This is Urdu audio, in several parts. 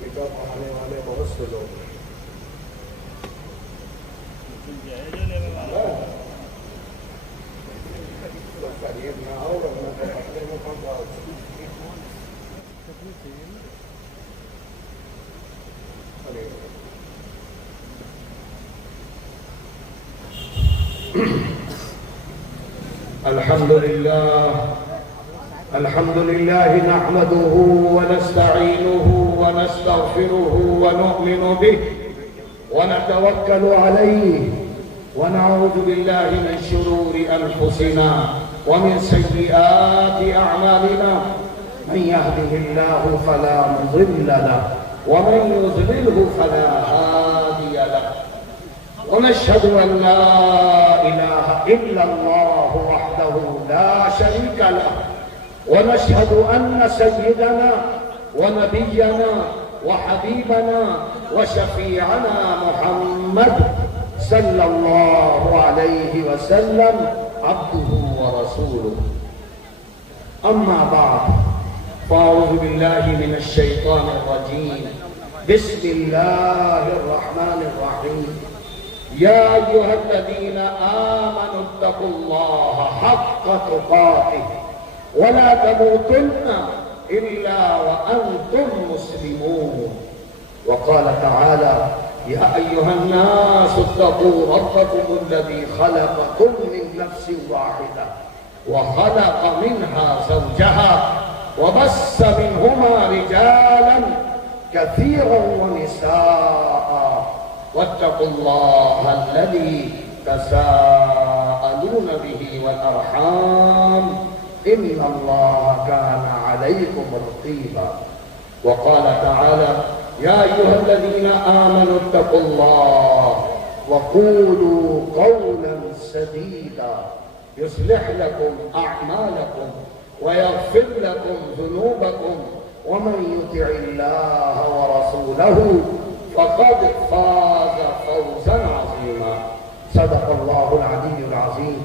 کتاب پڑھانے والے بہت سے لوگ ہیں. قریب نہ آؤ ورنہ تو پتلے میں پھنس جاؤ. الحمد لله نحمده ونستعينه ونستغفره ونؤمن به ونتوكل عليه ونعوذ بالله من شرور أنفسنا ومن سيئات أعمالنا. من يهده الله فلا مضل له ومن يضلله فلا هادي له. ونشهد أن لا إله إلا الله وحده لا شريك له. ونشهد أن سيدنا ونبينا وحبيبنا وشفيعنا محمد صلى الله عليه وسلم عبده ورسوله. أما بعد فأعوذ بالله من الشيطان الرجيم. بسم الله الرحمن الرحيم. يا أيها الذين آمنوا اتقوا الله حق تقاته ولا تموتن إلا وأنتم مسلمون. وقال تعالى يا أيها الناس اتقوا ربكم الذي خلقكم من نفس واحدة وخلق منها زوجها وبث منهما رجالا كثيرا ونساء واتقوا الله الذي تساءلون به والأرحام إن الله كان عليكم رقيبا. وقال تعالى يا أيها الذين آمنوا اتقوا الله وقولوا قولا سديدا يصلح لكم أعمالكم ويغفر لكم ذنوبكم ومن يطع الله ورسوله فقد فاز فوزا عظيما. صدق الله العلي العظيم.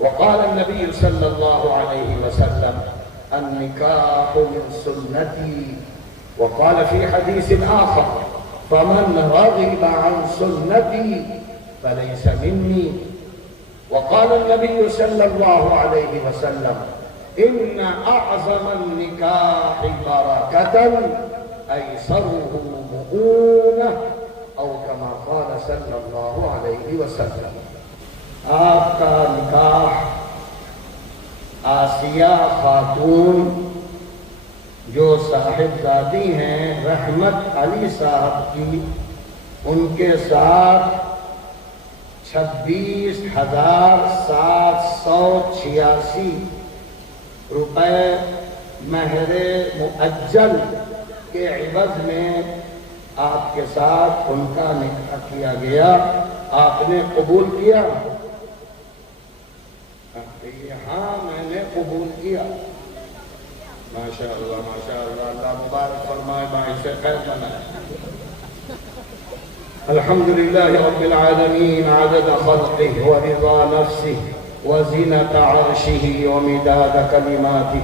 وقال النبي صلى الله عليه وسلم النكاح من سنتي. وقال في حديث آخر فمن رغب عن سنتي فليس مني. وقال النبي صلى الله عليه وسلم إن أعظم النكاح بركة أيسره مؤونة أو كما قال صلى الله عليه وسلم. آپ کا نکاح آسیہ خاتون جو صاحبزادی ہیں رحمت علی صاحب کی، ان کے ساتھ 26,786 روپے مہر مؤجل کے عوض میں آپ کے ساتھ ان کا نکاح کیا گیا. آپ نے قبول کیا؟ ہاں میں نے قبول کیا. ماشاءاللہ ماشاءاللہ، اللہ مبارک فرمائے، باعث خیر بنائے. الحمدللہ رب العالمین عدد خلقه ورضا نفسه وزنة عرشه ومداد كلماته.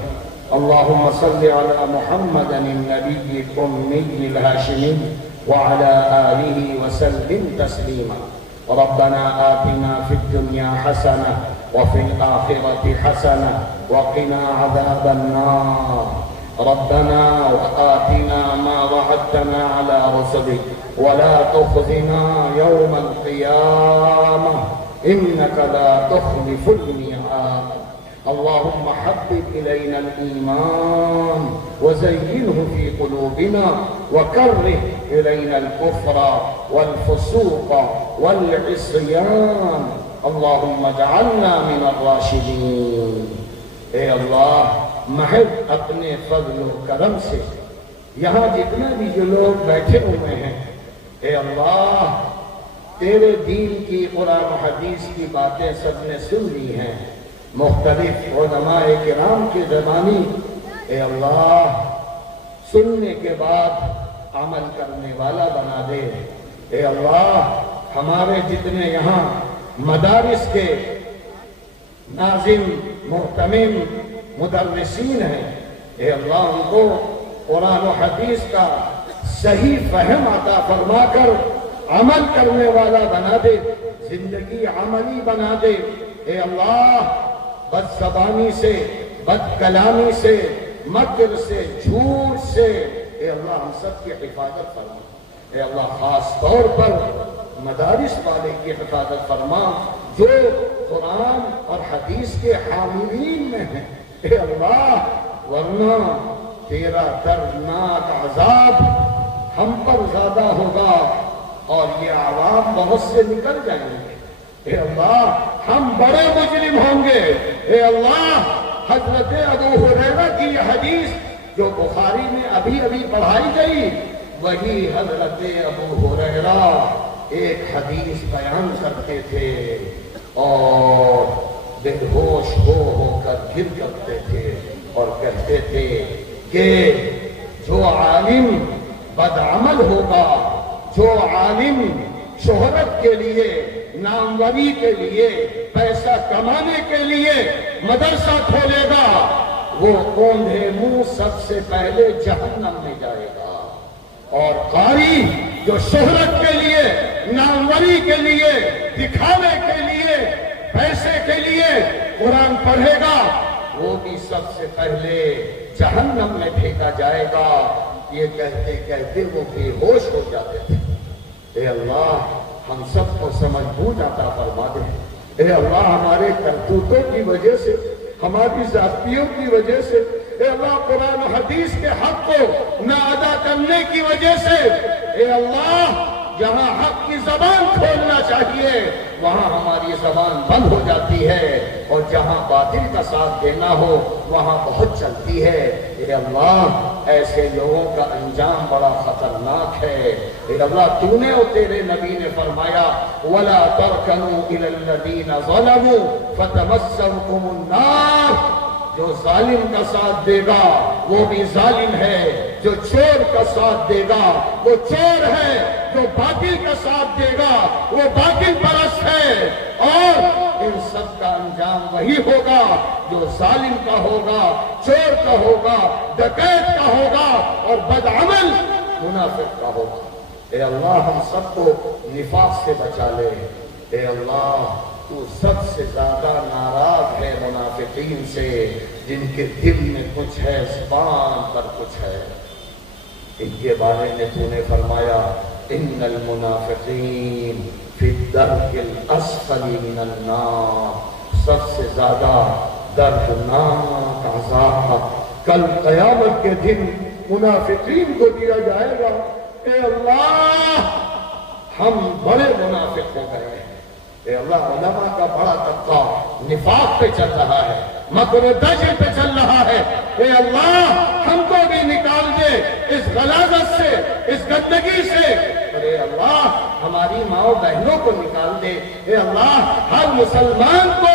اللهم صل على محمد النبي الأمي الهاشمي وعلى آله وسلم تسليما. ربنا آتنا في الدنيا حسنة وفي الآخرة حسنة وقنا عذاب النار. ربنا وآتنا ما وعدتنا على رسلك ولا تخزنا يوم القيامة إنك لا تخلف الميعاد. اللهم حبب إلينا الإيمان وزينه في قلوبنا وكره إلينا الكفر والفسوق والعصيان. اللهم اجعلنا من الراشدين. اے اللہ، محض اپنے فضل و کرم سے یہاں جتنے بھی جو لوگ بیٹھے ہوئے ہیں، اے اللہ تیرے دین کی قرآن و حدیث کی باتیں سب نے سن لی ہیں، مختلف علماء کرام کی زبانی. اے اللہ سننے کے بعد عمل کرنے والا بنا دے. اے اللہ ہمارے جتنے یہاں مدارس کے ناظم محتمم مدرسین ہیں، اے اللہ ان کو قرآن و حدیث کا صحیح فہم عطا فرما کر عمل کرنے والا بنا دے، زندگی عملی بنا دے۔ اے اللہ بد زبانی سے، بد کلامی سے، مکر سے، جھوٹ سے اے اللہ ہم سب کی حفاظت فرما۔ اے اللہ خاص طور پر مدارس والے کی حفاظت فرما جو قرآن اور حدیث کے حاملین میں ہیں۔ اے اللہ ورنہ تیرا دردناک عذاب ہم پر زیادہ ہوگا اور یہ عوام بہت سے نکل جائیں گے۔ اے اللہ ہم بڑے مجرم ہوں گے۔ اے اللہ حضرت ابو ہریرہ کی یہ حدیث جو بخاری میں ابھی پڑھائی گئی، وہی حضرت ابو ہریرہ ایک حدیث بیان کرتے تھے اور بے ہوش ہو کر گر کرتے تھے اور کہتے تھے کہ جو عالم بدعمل ہوگا، جو عالم شہرت کے لیے، ناموری کے لیے، پیسہ کمانے کے لیے مدرسہ کھولے گا، وہ اوندھے منہ سب سے پہلے جہنم میں جائے گا۔ اور قاری جو شہرت کے لیے، ناموری کے لیے، دکھاوے کے لیے، پیسے کے لیے قرآن پڑھے گا، وہ بھی سب سے پہلے جہنم میں پھینکا جائے گا۔ یہ کہتے کہتے وہ بے ہوش ہو جاتے تھے۔ اے اللہ ہم سب کو سمجھ بوجھ عطا فرما دے۔ اے اللہ ہمارے کرتوتوں کی وجہ سے، ہماری ذاتیوں کی وجہ سے، اے اللہ قرآن و حدیث کے حق کو نہ ادا کرنے کی وجہ سے، اے اللہ جہاں حق کی زبان کھولنا چاہیے وہاں ہماری زبان بند ہو جاتی ہے، اور جہاں باطل کا ساتھ دینا ہو وہاں بہت چلتی ہے۔ اے اللہ ایسے لوگوں کا انجام بڑا خطرناک ہے۔ اے اللہ تو نے اور تیرے نبی نے فرمایا وَلَا تَرْكَنُوا إِلَى الَّذِينَ ظَلَمُوا فَتَمَسَّكُمُ النَّارُ۔ جو ظالم کا ساتھ دے گا وہ بھی ظالم ہے، جو چور کا ساتھ دے گا وہ چور ہے، جو باطل کا ساتھ دے گا وہ باطل پرست ہے، اور ان سب کا انجام وہی ہوگا جو ظالم کا ہوگا، چور کا ہوگا، ڈکیت کا ہوگا اور بدعمل منافق کا ہوگا۔ اے اللہ ہم سب کو نفاق سے بچا لے۔ اے اللہ تو سب سے زیادہ ناراض ہے منافقین سے، جن کے دل میں کچھ ہے، زبان پر کچھ ہے۔ ان کے بارے میں تو نے فرمایا ان المنافقین فی الدرک الاسفل من النار۔ سب سے زیادہ دردناک عذاب کل قیامت کے دن منافقین کو دیا جائے گا۔ اے اللہ ہم بڑے منافق ہو گئے ہیں۔ اے اللہ علماء کا بڑا طبقہ نفاق پہ چل رہا ہے، مکر و دجل پہ چل رہا ہے۔ اے اللہ ہم کو بھی نکال دے اس غلاظت سے، اس گندگی سے۔ اے اللہ ہماری ماں بہنوں کو نکال دے۔ اے اللہ ہر مسلمان کو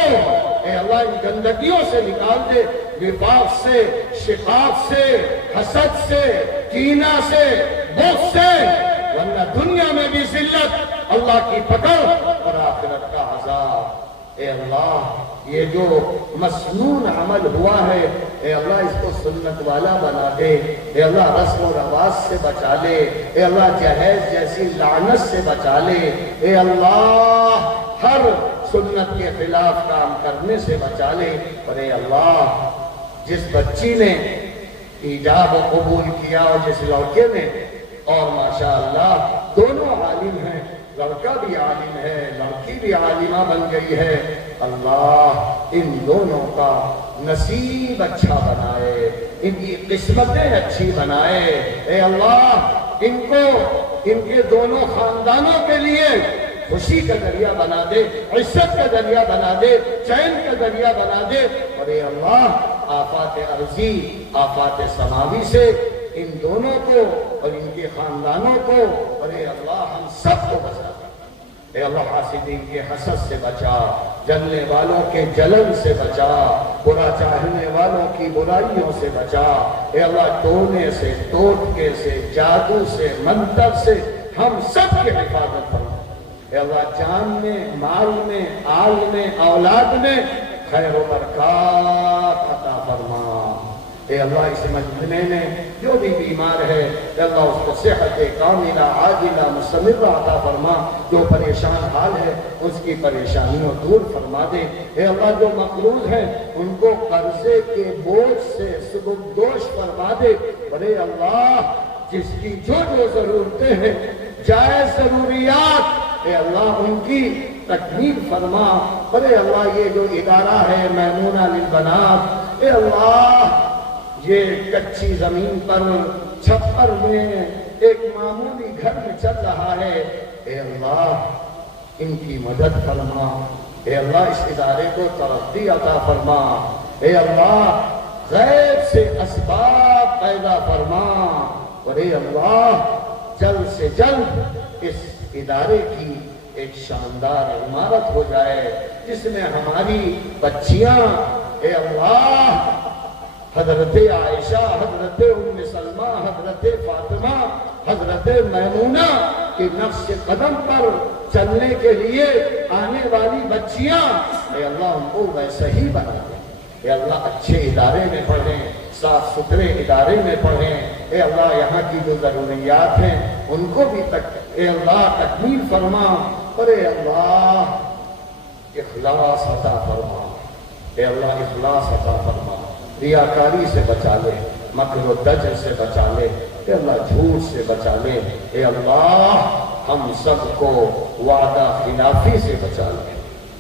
اے اللہ ان گندگیوں سے نکال دے، نفاق سے، شقاق سے، حسد سے، کینہ سے، بغض سے، ورنہ دنیا میں بھی ذلت، اللہ کی پکڑ اور آخرت کا عذاب۔ اے اللہ یہ جو مسنون عمل ہوا ہے اے اللہ اس کو سنت والا بنا دے۔ اے اللہ رسم و رواج سے بچا لے۔ اے اللہ جہیز جیسی لعنت سے بچا لے۔ اے اللہ ہر سنت کے خلاف کام کرنے سے بچا لے۔ اور اے اللہ جس بچی نے ایجاب قبول کیا اور جس لڑکے نے، اور ماشاءاللہ دونوں عالم ہیں، لڑکا بھی عالم ہے، لڑکی بھی عالمہ بن گئی ہے، اللہ ان دونوں کا نصیب اچھا بنائے، ان کی قسمتیں اچھی بنائے۔ اے اللہ ان کو، ان کے دونوں خاندانوں کے لیے خوشی کا ذریعہ بنا دے، عزت کا ذریعہ بنا دے، چین کا ذریعہ بنا دے۔ اور اے اللہ آفات ارضی، آفات سماوی سے ان دونوں کو اور ان کے خاندانوں کو، اور اے اللہ ہم سب کو بچا دے۔ اے اللہ حاسدین کے حسد سے بچا، جلنے والوں کے جلن سے بچا، برا چاہنے والوں کی برائیوں سے بچا۔ اے اللہ ٹونے سے، ٹوٹکے سے، جادو سے، منتر سے ہم سب کی حفاظت فرما۔ اے اللہ جان میں، مال میں، آل میں، اولاد میں خیر و برکات عطا فرما۔ اے اللہ اس مجمع نے جو بھی بیمار ہے اے اللہ اس کو صحت کاملہ عاجلہ مستمرہ عطا فرما، جو پریشان حال ہے اس کی پریشانیوں دور فرما دے، اے اللہ جو مقروض ہیں ان کو قرضے کے بوجھ سے سبکدوش فرما دے، اے اللہ جس کی جو ضرورتیں ہیں جائز ضروریات اے اللہ ان کی تکمیل فرما، اے اللہ یہ جو ادارہ ہے میمونہ للبنات اے اللہ یہ کچی زمین پر چھپر میں ایک معمولی گھر میں چل رہا ہے، اے اللہ ان کی مدد فرما، اے اللہ اس ادارے کو ترقی عطا فرما، اے اللہ غیب سے اسباب پیدا فرما، اور اے اللہ جلد سے جلد اس ادارے کی ایک شاندار عمارت ہو جائے جس میں ہماری بچیاں اے اللہ حضرت عائشہ، حضرت ام سلمہ، حضرت فاطمہ، حضرت میمونہ کے نقش قدم پر چلنے کے لیے آنے والی بچیاں اے اللہ ان کو ویسے ہی بنا دے، اے اللہ اچھے ادارے میں پڑھیں، صاف ستھرے ادارے میں پڑھیں، اے اللہ یہاں کی جو ضروریات ہیں ان کو بھی اے اللہ تکمیل فرما، اور اے اللہ اخلاص عطا فرما، اے اللہ اخلاص عطا فرما، ریاکاری سے بچا لے، مکر و دجل سے بچا لے، اے اللہ جھوٹ سے بچا لے، اے اللہ ہم سب کو وعدہ خلافی سے بچا لے۔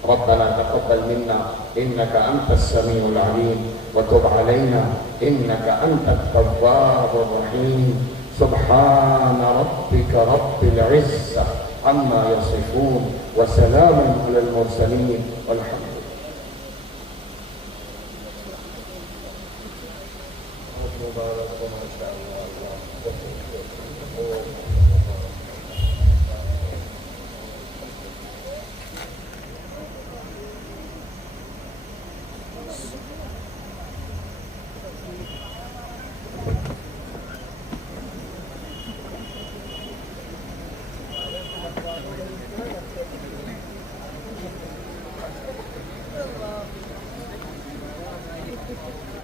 ربنا تقبل منا انك انت السميع العليم وتب علينا انك انت التواب الرحيم سبحان ربك رب العزة عما يصفون وسلام على المرسلين والحمد